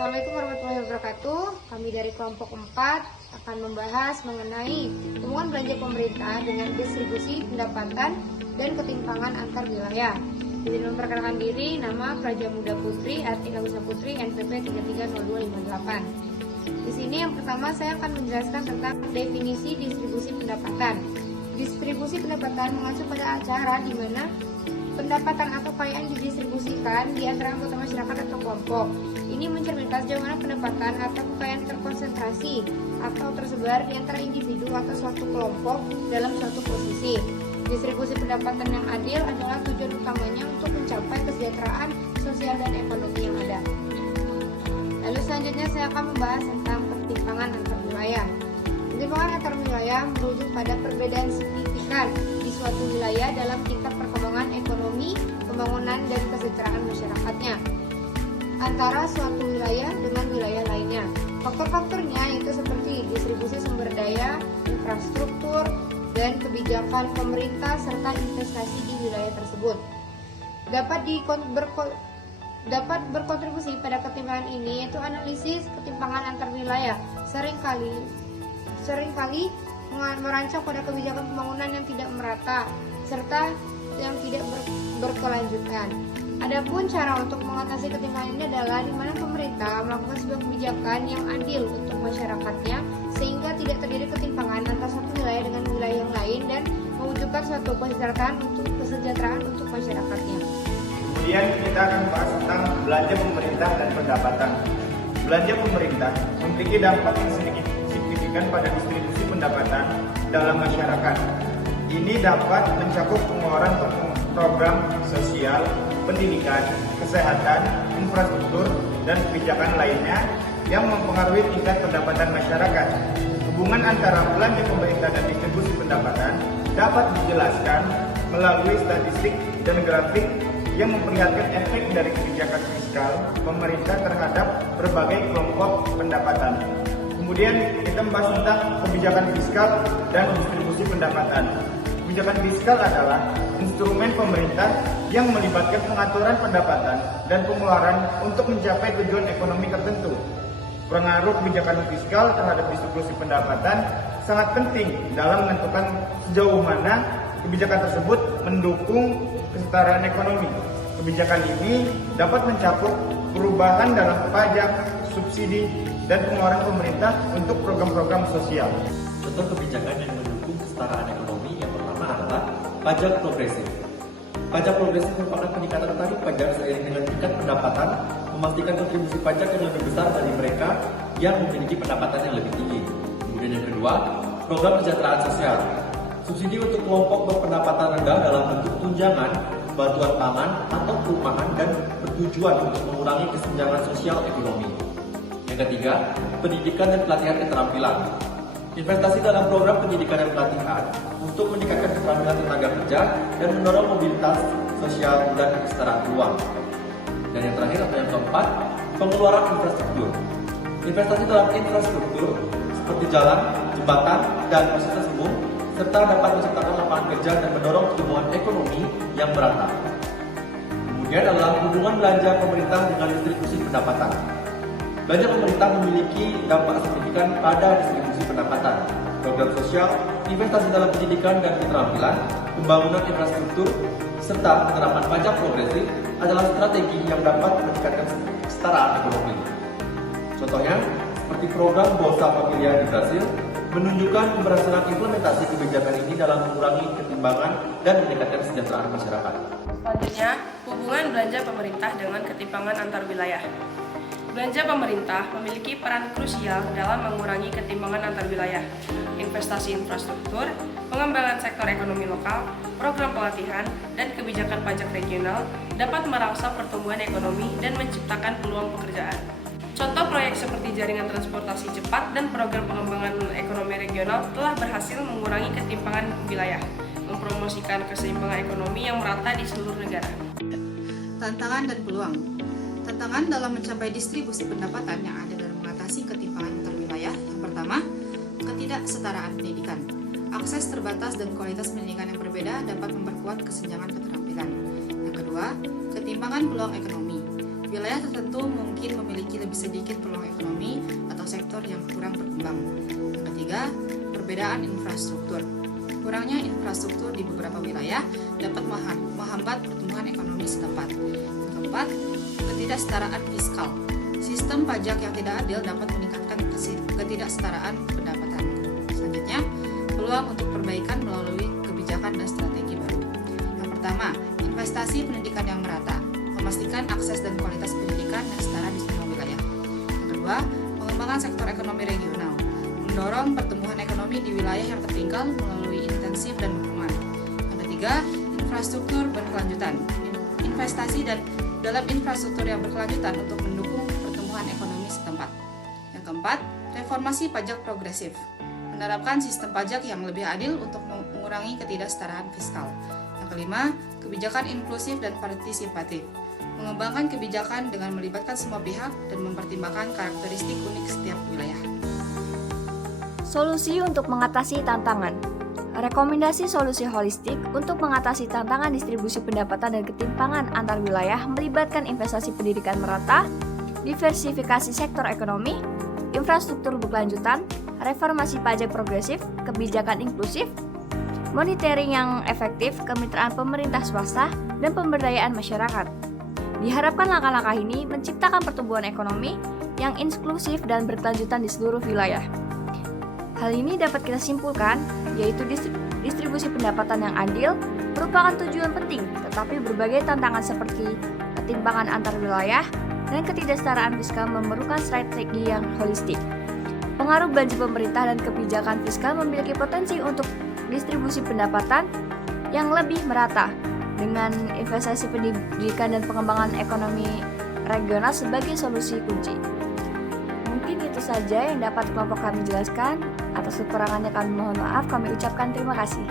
Assalamualaikum warahmatullahi wabarakatuh. Kami dari kelompok 4 akan membahas mengenai hubungan belanja pemerintah dengan distribusi pendapatan dan ketimpangan antar wilayah. Izin memperkenalkan diri, nama Praja Muda Putri, Artika Gusa Putri, NPP 330258. Di sini yang pertama saya akan menjelaskan tentang definisi distribusi pendapatan. Distribusi pendapatan mengacu pada acara di mana pendapatan atau kekayaan didistribusikan di antara anggota masyarakat atau kelompok. Ini mencerminkan sejauh mana pendapatan atau kekayaan terkonsentrasi atau tersebar di antara individu atau suatu kelompok dalam suatu posisi. Distribusi pendapatan yang adil adalah tujuan utamanya untuk mencapai kesejahteraan sosial dan ekonomi yang ada. Lalu selanjutnya saya akan membahas tentang ketimpangan antar wilayah. Ketimpangan antar wilayah merujuk pada perbedaan signifikan di suatu wilayah dalam tingkat perkembangan ekonomi, pembangunan, dan kesejahteraan masyarakatnya antara suatu wilayah dengan wilayah lainnya. Faktor-faktornya itu seperti distribusi sumber daya, infrastruktur, dan kebijakan pemerintah serta investasi di wilayah tersebut. Dapat berkontribusi pada ketimpangan ini yaitu analisis ketimpangan antar wilayah. Seringkali merancang pada kebijakan pembangunan yang tidak merata serta yang tidak berkelanjutan. Adapun cara untuk mengatasi ketimpangan ini adalah di mana pemerintah melakukan sebuah kebijakan yang adil untuk masyarakatnya sehingga tidak terjadi ketimpangan antara satu wilayah dengan wilayah yang lain dan mewujudkan suatu kesejahteraan untuk masyarakatnya. Kemudian kita akan bahas tentang belanja pemerintah dan pendapatan. Belanja pemerintah memiliki dampak yang signifikan pada distribusi pendapatan dalam masyarakat. Ini dapat mencakup pengeluaran program sosial, pendidikan, kesehatan, infrastruktur, dan kebijakan lainnya yang mempengaruhi tingkat pendapatan masyarakat. Hubungan antara belanja pemerintah dan distribusi pendapatan dapat dijelaskan melalui statistik dan grafik yang memperlihatkan efek dari kebijakan fiskal pemerintah terhadap berbagai kelompok pendapatan. Kemudian kita membahas tentang kebijakan fiskal dan distribusi pendapatan. Kebijakan fiskal adalah instrumen pemerintah yang melibatkan pengaturan pendapatan dan pengeluaran untuk mencapai tujuan ekonomi tertentu. Pengaruh kebijakan fiskal terhadap distribusi pendapatan sangat penting dalam menentukan sejauh mana kebijakan tersebut mendukung kesetaraan ekonomi. Kebijakan ini dapat mencakup perubahan dalam pajak, subsidi, dan pengeluaran pemerintah untuk program-program sosial. Contoh kebijakan yang mendukung kesetaraan ekonomi yang pertama adalah pajak progresif. Pajak progresif merupakan peningkatan tarif pajak seiring dengan tingkat pendapatan, memastikan kontribusi pajak yang lebih besar dari mereka yang memiliki pendapatan yang lebih tinggi. Kemudian yang kedua, program kesejahteraan sosial. Subsidi untuk kelompok berpendapatan rendah dalam bentuk tunjangan, bantuan pangan, atau perumahan dan bertujuan untuk mengurangi kesenjangan sosial ekonomi. Yang ketiga, pendidikan dan pelatihan keterampilan. Investasi dalam program pendidikan dan pelatihan untuk meningkatkan keterampilan tenaga kerja dan mendorong mobilitas sosial dan kesetaraan peluang. Dan yang terakhir atau yang keempat, pengeluaran infrastruktur. Investasi dalam infrastruktur seperti jalan, jembatan, dan fasilitas umum serta dapat menciptakan lapangan kerja dan mendorong pertumbuhan ekonomi yang merata. Kemudian adalah hubungan belanja pemerintah dengan distribusi pendapatan. Belanja pemerintah memiliki dampak signifikan pada distribusi pendapatan. Program sosial, investasi dalam pendidikan dan keterampilan, pembangunan infrastruktur, serta penerapan pajak progresif adalah strategi yang dapat meningkatkan kesetaraan ekonomi. Contohnya, seperti program Bolsa Familia di Brasil, menunjukkan keberhasilan implementasi kebijakan ini dalam mengurangi ketimpangan dan meningkatkan kesejahteraan masyarakat. Selanjutnya, hubungan belanja pemerintah dengan ketimpangan antar wilayah. Belanja pemerintah memiliki peran krusial dalam mengurangi ketimpangan antar wilayah. Investasi infrastruktur, pengembangan sektor ekonomi lokal, program pelatihan, dan kebijakan pajak regional dapat merangsang pertumbuhan ekonomi dan menciptakan peluang pekerjaan. Contoh proyek seperti jaringan transportasi cepat dan program pengembangan ekonomi regional telah berhasil mengurangi ketimpangan wilayah, mempromosikan keseimbangan ekonomi yang merata di seluruh negara. Tantangan dan peluang. Tantangan dalam mencapai distribusi pendapatan yang ada dalam mengatasi ketimpangan antar wilayah. Yang pertama, ketidaksetaraan pendidikan. Akses terbatas dan kualitas pendidikan yang berbeda dapat memperkuat kesenjangan keterampilan. Yang kedua, ketimpangan peluang ekonomi. Wilayah tertentu mungkin memiliki lebih sedikit peluang ekonomi atau sektor yang kurang berkembang. Yang ketiga, perbedaan infrastruktur. Kurangnya infrastruktur di beberapa wilayah dapat menghambat pertumbuhan ekonomi setempat. Yang keempat, ketidaksetaraan fiskal. Sistem pajak yang tidak adil dapat meningkatkan ketidaksetaraan pendapatan. Selanjutnya, peluang untuk perbaikan melalui kebijakan dan strategi baru. Yang pertama, investasi pendidikan yang merata, memastikan akses dan kualitas pendidikan yang setara di semua wilayah. Yang kedua, pengembangan sektor ekonomi regional, mendorong pertumbuhan ekonomi di wilayah yang tertinggal melalui intensif dan dukungan. Yang ketiga, infrastruktur berkelanjutan, investasi dan dalam infrastruktur yang berkelanjutan untuk mendukung pertumbuhan ekonomi setempat. Yang keempat, reformasi pajak progresif, menerapkan sistem pajak yang lebih adil untuk mengurangi ketidaksetaraan fiskal. Yang kelima, kebijakan inklusif dan partisipatif, mengembangkan kebijakan dengan melibatkan semua pihak dan mempertimbangkan karakteristik unik setiap wilayah. Solusi untuk mengatasi tantangan. Rekomendasi solusi holistik untuk mengatasi tantangan distribusi pendapatan dan ketimpangan antar wilayah melibatkan investasi pendidikan merata, diversifikasi sektor ekonomi, infrastruktur berkelanjutan, reformasi pajak progresif, kebijakan inklusif, monitoring yang efektif, kemitraan pemerintah swasta, dan pemberdayaan masyarakat. Diharapkan langkah-langkah ini menciptakan pertumbuhan ekonomi yang inklusif dan berkelanjutan di seluruh wilayah. Hal ini dapat kita simpulkan, yaitu distribusi pendapatan yang adil merupakan tujuan penting, tetapi berbagai tantangan seperti ketimpangan antar wilayah dan ketidaksetaraan fiskal memerlukan strategi yang holistik. Pengaruh belanja pemerintah dan kebijakan fiskal memiliki potensi untuk distribusi pendapatan yang lebih merata, dengan investasi pendidikan dan pengembangan ekonomi regional sebagai solusi kunci. Mungkin itu saja yang dapat kelompok kami jelaskan. Atas kekurangannya kami mohon maaf, kami ucapkan terima kasih.